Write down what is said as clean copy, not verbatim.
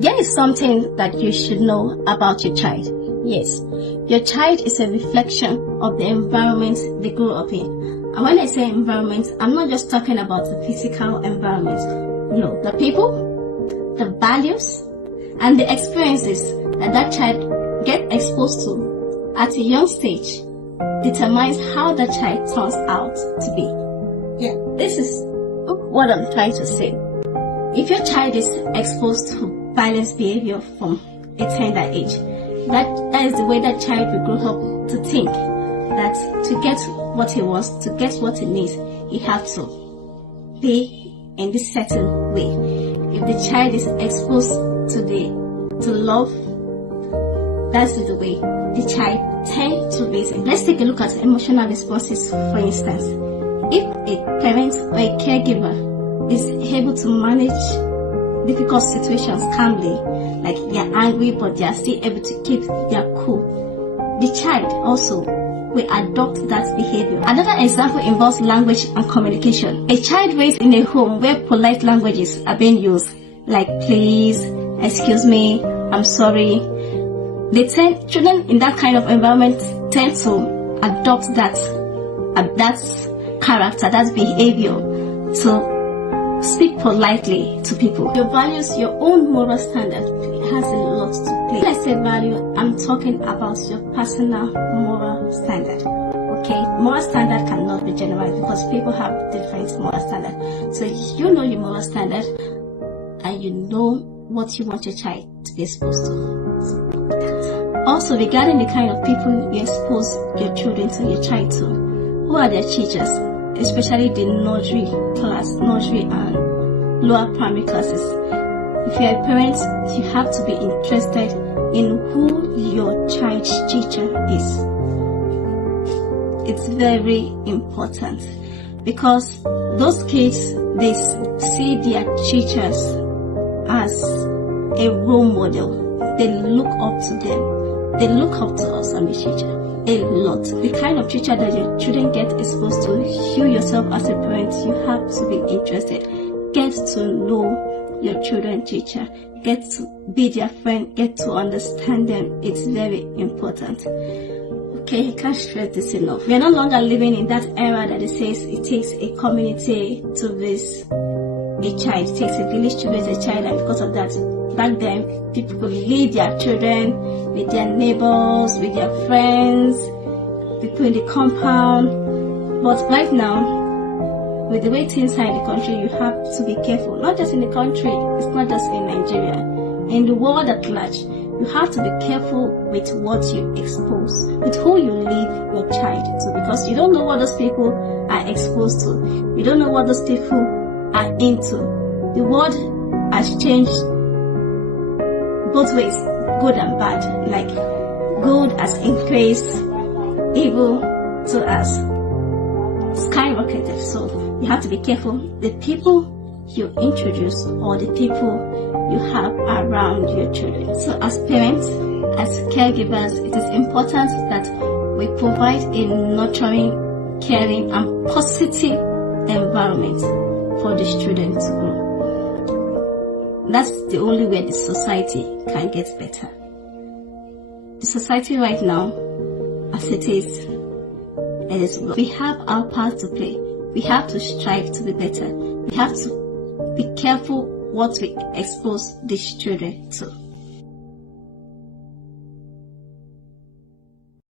Here is something that you should know about your child. Yes, your child is a reflection of the environment they grew up in. And when I say environment, I'm not just talking about the physical environment. No, the people, the values, and the experiences that child get exposed to at a young stage determines how the child turns out to be. Yeah, this is what I'm trying to say. If your child is exposed to violence behavior from a tender age, that is the way that child will grow up to think that to get what he wants, to get what he needs, he has to be in this certain way. If the child is exposed to love, that's the way the child tends to reason. Let's take a look at emotional responses, for instance. If a parent or a caregiver is able to manage difficult situations calmly, like they are angry but they are still able to keep their cool, the child also will adopt that behavior. Another example involves language and communication. A child raised in a home where polite languages are being used, like please, excuse me, I'm sorry, children in that kind of environment tend to adopt that character, that behavior, to speak politely to people. Your values, your own moral standard has a lot to play. When I say value, I'm talking about your personal moral standard. Okay, moral standard cannot be generalized because people have different moral standards. So you know your moral standard and you know what you want your child to be exposed to. Also, regarding the kind of people you expose your children to, your child to, who are their teachers, especially the nursery and lower primary classes. If you're a parent, you have to be interested in who your child's teacher is. It's very important because those kids, they see their teachers as a role model. They look up to them. They look up to us and the teacher a lot. The kind of teacher that your children get exposed to, you yourself as a parent, you have to be interested. Get to know your children's teacher. Get to be their friend. Get to understand them. It's very important. Okay, I can't stress this enough. We are no longer living in that era that it says it takes a community to raise a child. It takes a village to raise a child, and because of that, back then, people could leave their children with their neighbors, with their friends, people in the compound. But right now, with the way things are in the country, you have to be careful. Not just in the country, it's not just in Nigeria. In the world at large, you have to be careful with what you expose, with who you leave your child to, because you don't know what those people are exposed to. You don't know what those people are into. The world has changed both ways, good and bad. Like good has increased, evil to us skyrocketed. So you have to be careful the people you introduce or the people you have around your children. So as parents, as caregivers, it is important that we provide a nurturing, caring and positive environment for the children to grow. That's the only way the society can get better. The society right now, as it is we have our part to play. We have to strive to be better. We have to be careful what we expose these children to.